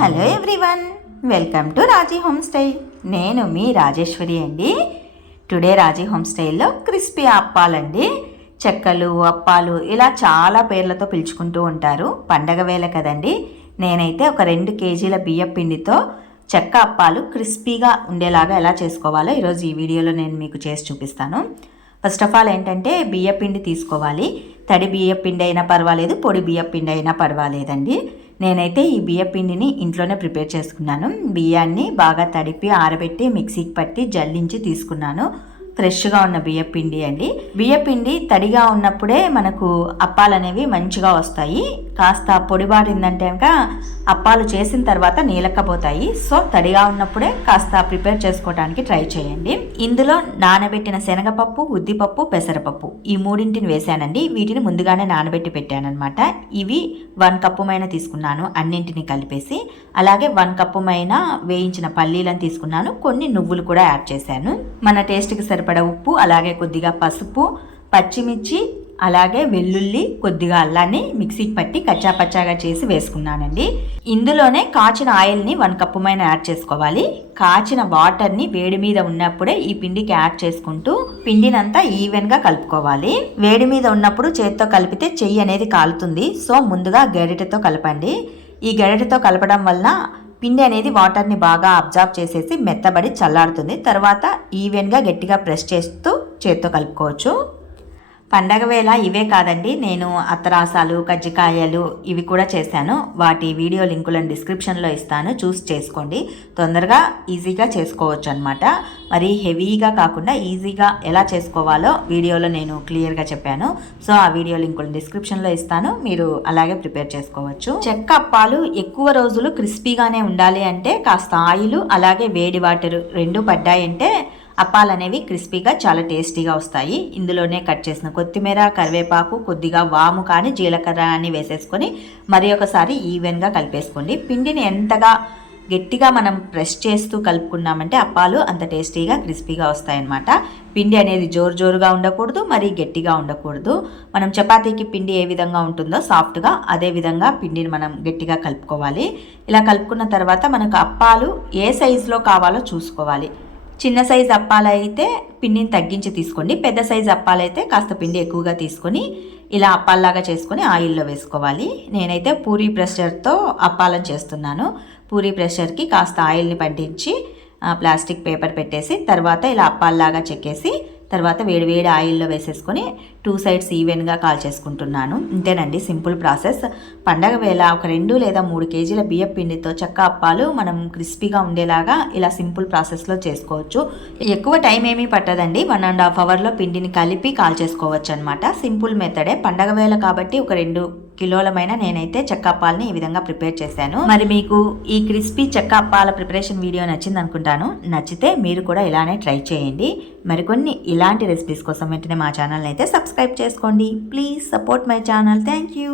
Hello everyone welcome to Raji home style. నేను మీ రాజేశ్వరి అండి. టుడే రాజీ హోమ్ స్టైల్లో క్రిస్పీ అప్పాలండి. చెక్కలు అప్పాలు ఇలా చాలా పేర్లతో పిలుచుకుంటూ ఉంటారు. పండగ వేళ కదండి. నేనైతే ఒక రెండు కేజీల బియ్యం పిండితో చెక్క అప్పాలు క్రిస్పీగా ఉండేలాగా ఎలా చేసుకోవాలో ఈరోజు ఈ వీడియోలో నేను మీకు చేసి చూపిస్తాను. ఫస్ట్ ఆఫ్ ఆల్ ఏంటంటే బియ్య పిండి తీసుకోవాలి. తడి బియ్య పిండి అయినా పర్వాలేదు పొడి బియ్య పిండి అయినా పర్వాలేదండి. నేనైతే ఈ బియ్య పిండిని ఇంట్లోనే ప్రిపేర్ చేసుకున్నాను. బియ్యాన్ని బాగా తడిపి ఆరబెట్టి మిక్సీకి పట్టి జల్లించి తీసుకున్నాను. ఫ్రెష్గా ఉన్న బియ్యపిండి అండి. బియ్యపిండి తడిగా ఉన్నప్పుడే మనకు అప్పాలు అనేవి మంచిగా వస్తాయి. కాస్త పొడిబారిందంటే ఇంకా అప్పాలు చేసిన తర్వాత నీలక్కపోతాయి సో తడిగా ఉన్నప్పుడే కాస్త ప్రిపేర్ చేసుకోవడానికి ట్రై చేయండి. ఇందులో నానబెట్టిన శనగపప్పు ఉద్దిపప్పు పెసరపప్పు ఈ మూడింటిని వేసానండి వీటిని ముందుగానే నానబెట్టి పెట్టానమాట ఇవి వన్ కప్పు మైన తీసుకున్నాను అన్నింటిని కలిపేసి. అలాగే వన్ కప్పు మైన వేయించిన పల్లీలను తీసుకున్నాను. కొన్ని నువ్వులు కూడా యాడ్ చేశాను. మన టేస్ట్కి సరిపడే ఉప్పు అలాగే కొద్దిగా పసుపు పచ్చిమిర్చి అలాగే వెల్లుల్లి కొద్దిగా అల్లాన్ని మిక్సీకి పట్టి కచ్చాపచ్చాగా చేసి వేసుకున్నానండి. ఇందులోనే కాచిన ఆయిల్ని వన్ కప్పు మైన యాడ్ చేసుకోవాలి. కాచిన వాటర్ని వేడి మీద ఉన్నప్పుడే ఈ పిండికి యాడ్ చేసుకుంటూ పిండినంతా ఈవెన్గా కలుపుకోవాలి. వేడి మీద ఉన్నప్పుడు చేతితో కలిపితే చెయ్యి అనేది కాలుతుంది. సో ముందుగా గరిటెతో కలపండి. ఈ గరిటెతో కలపడం వల్ల పిండి అనేది వాటర్ని బాగా అబ్జర్వ్ చేసేసి మెత్తబడి చల్లారుతుంది. తర్వాత ఈవెన్గా గట్టిగా ప్రెస్ చేస్తూ చేత్తో కలుపుకోవచ్చు. పండగ వేళ ఇవే కాదండి నేను అత్తరాసాలు కజ్జికాయలు ఇవి కూడా చేశాను. వాటి వీడియో లింకులను డిస్క్రిప్షన్లో ఇస్తాను చూస్ చేసుకోండి. తొందరగా ఈజీగా చేసుకోవచ్చు అనమాట మరి హెవీగా కాకుండా ఈజీగా ఎలా చేసుకోవాలో వీడియోలో నేను క్లియర్గా చెప్పాను. సో ఆ వీడియో లింకులను డిస్క్రిప్షన్లో ఇస్తాను మీరు అలాగే ప్రిపేర్ చేసుకోవచ్చు. చెక్క అప్పాలు ఎక్కువ రోజులు క్రిస్పీగానే ఉండాలి అంటే కాస్త ఆయిల్ అలాగే వేడి వాటర్ రెండు పడ్డాయంటే అప్పాలు అనేవి క్రిస్పీగా చాలా టేస్టీగా వస్తాయి. ఇందులోనే కట్ చేసిన కొత్తిమీర కరివేపాకు కొద్దిగా వాము కానీ జీలకర్ర అని వేసేసుకొని మరి ఒకసారి ఈవెన్గా కలిపేసుకోండి. పిండిని ఎంతగా గట్టిగా మనం ప్రెస్ చేస్తూ కలుపుకున్నామంటే అప్పాలు అంత టేస్టీగా క్రిస్పీగా వస్తాయన్నమాట. పిండి అనేది జోరు జోరుగా ఉండకూడదు మరి గట్టిగా ఉండకూడదు. మనం చపాతీకి పిండి ఏ విధంగా ఉంటుందో సాఫ్ట్గా అదే విధంగా పిండిని మనం గట్టిగా కలుపుకోవాలి. ఇలా కలుపుకున్న తర్వాత మనకు అప్పాలు ఏ సైజులో కావాలో చూసుకోవాలి. చిన్న సైజు అప్పాలైతే పిండిని తగ్గించి తీసుకోండి. పెద్ద సైజు అప్పాలైతే కాస్త పిండి ఎక్కువగా తీసుకొని ఇలా అప్పాల్లాగా చేసుకొని ఆయిల్లో వేసుకోవాలి. నేనైతే పూరీ ప్రెషర్తో అప్పాలను చేస్తున్నాను. పూరీ ప్రెషర్కి కాస్త ఆయిల్ని పట్టించి ప్లాస్టిక్ పేపర్ పెట్టేసి తర్వాత ఇలా అప్పాల్లాగా చెక్కేసి తర్వాత వేడివేడి ఆయిల్లో వేసేసుకొని టూ సైడ్స్ ఈవెన్గా కాల్ చేసుకుంటున్నాను. ఇంతేనండి సింపుల్ ప్రాసెస్. పండగ వేళ ఒక రెండు లేదా మూడు కేజీల బియ్యం పిండితో చెక్క అప్పాలు మనం క్రిస్పీగా ఉండేలాగా ఇలా సింపుల్ ప్రాసెస్లో చేసుకోవచ్చు. ఎక్కువ టైం ఏమీ పట్టదండి వన్ అండ్ హాఫ్ అవర్లో పిండిని కలిపి కాల్ చేసుకోవచ్చు అనమాట సింపుల్ మెథడే. పండగ వేళ కాబట్టి ఒక రెండు కిలోలమైన నేనైతే చెక్క అప్పాలని ఈ విధంగా ప్రిపేర్ చేశాను. మరి మీకు ఈ క్రిస్పీ చెక్క అప్పాల ప్రిపరేషన్ వీడియో నచ్చింది అనుకుంటాను నచ్చితే మీరు కూడా ఇలానే ట్రై చేయండి. మరికొన్ని ఇలాంటి రెసిపీస్ కోసం వెంటనే మా ఛానల్ అయితే సబ్స్క్రైబ్ చేసుకోండి. Please support my channel thank you